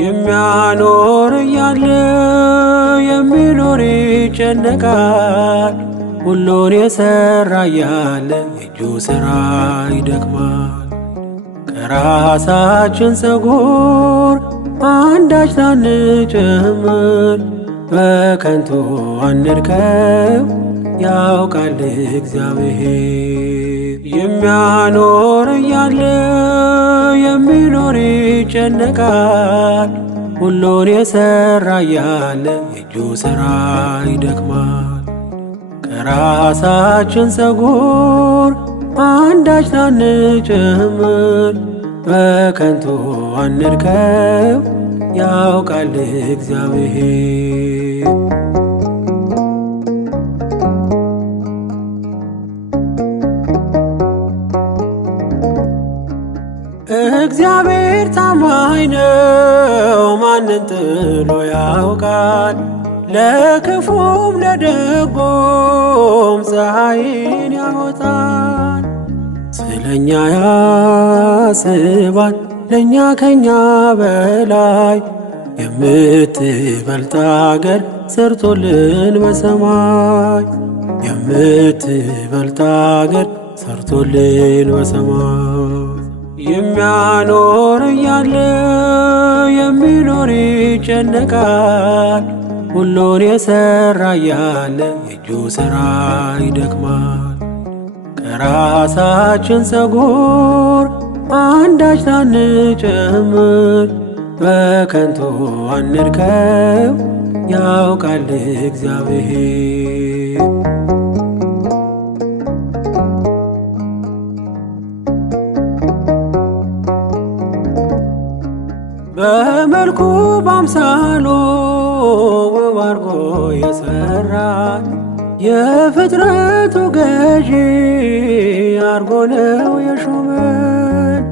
የሚያኖር እያለ የሚኖር ይጨነቃል። ሁሉን የሠራ እያለ የእጁ ሥራ ይደክማል። ከራሳችን ፀጉር አንዳች ሳንጨምር በከንቱ አንድከም፣ ያውቃል እግዚአብሔር። የሚያኖር እያለ የሚኖር ይጨነቃል። ሁሉን የሠራ እያለ የእጁ ሥራ ይደክማል። ከራሳችን ፀጉር አንዳች ሳንጨምር በከንቱ አንድከም፣ ያውቃል እግዚአብሔር። እግዚአብሔር ታማኝ ነው፣ ማንን ጥሎ ያውቃል? ለክፉም ለደጎም ፀሐይን ያወጣል። ስለኛ ያስባል ለእኛ ከኛ በላይ፣ የምትበልጥ አገር ሰርቶልን በሰማይ። የምትበልጥ አገር ሰርቶልን በሰማይ። የሚያኖር እያለ የሚኖር ይጨነቃል። ሁሉን የሠራ እያለ የእጁ ሥራ ይደክማል። ከራሳችን ፀጉር አንዳች ሳንጨምር በከንቱ አንድከም፣ ያውቃል እግዚአብሔር። በመልኩ በአምሳሉ ውብ አርጎ የሠራን የፍጥረቱ ገዢ አርጎ ነው የሾመን።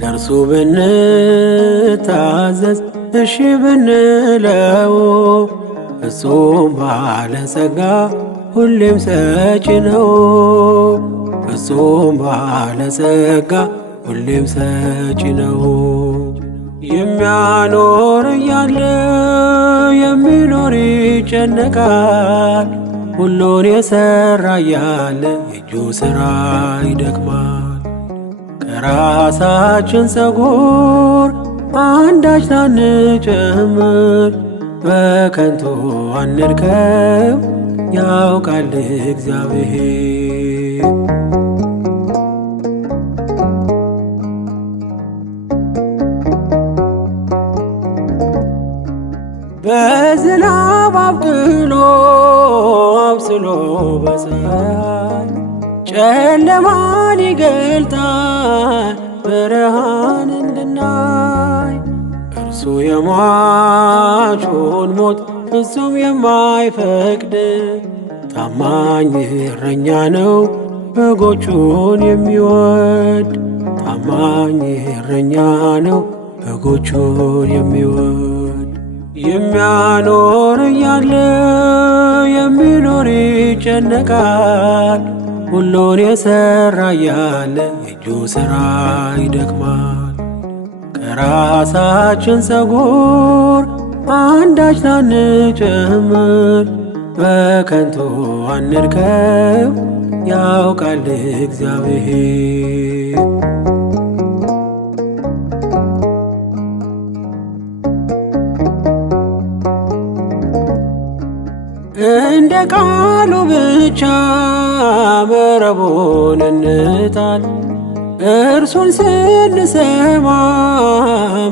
ለእርሱ ብንታዘዝ እሺ ብንለው፣ ፍጹም ባለጸጋ ሁሌም ሰጪ ነው። ፍጹም ባለጸጋ ሁሌም ሰጪ ነው። የሚያኖር እያለ የሚኖር ይጨነቃል። ሁሉን የሠራ እያለ የእጁ ሥራ ይደክማል። ከራሳችን ፀጉር አንዳች ሳንጨምር በከንቱ አንድከም፣ ያውቃል እግዚአብሔር። በዝናብ አብቅሎ አብስሎ በፀሐይ ጨለማን ይገልጣል ብርሃን እንድናይ። እርሱ የሟቹን ሞት ፍጹም የማይፈቅድ ታማኝ እረኛ ነው በጎቹን የሚወድ። ታማኝ እረኛ ነው በጎቹን የሚወድ። የሚያኖር እያለ የሚኖር ይጨነቃል። ሁሉን የሠራ እያለ የእጁ ሥራ ይደክማል። ከራሳችን ፀጉር አንዳች ሳንጨምር በከንቱ አንድከም፣ ያውቃል እግዚአብሔር። እንደ ቃሉ ብቻ መረቡን እንጣል። እርሱን ስንሰማ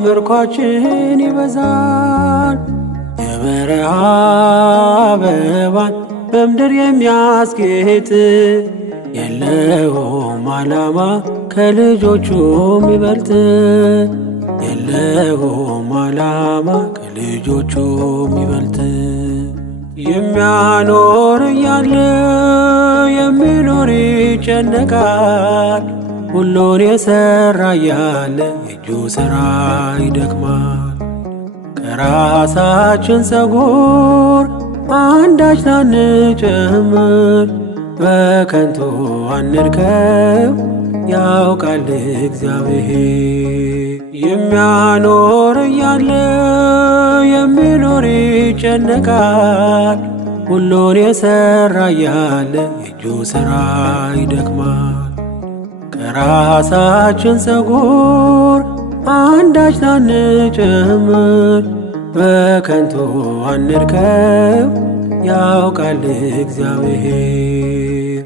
ምርኳችን ይበዛል። የበረሃ አበባን በምድር የሚያስጌጥ የለውም ዓላማ ከልጆቹም ይበልጥ። የለውም ዓላማ ከልጆቹም ይበልጥ። የሚያኖር እያለ የሚኖር ይጨነቃል። ሁሉን የሠራ እያለ የእጁ ሥራ ይደክማል። ከራሳችን ፀጉር አንዳች ሳንጨምር በከንቱ አንድከም፣ ያውቃል እግዚአብሔር። የሚያኖር እያለ የሚኖር ይጨነቃል። ሁሉን የሠራ እያለ የእጁ ሥራ ይደክማል። ከራሳችን ፀጉር አንዳች ላንጨምር፣ በከንቱ አንድከም ያውቃል እግዚአብሔር።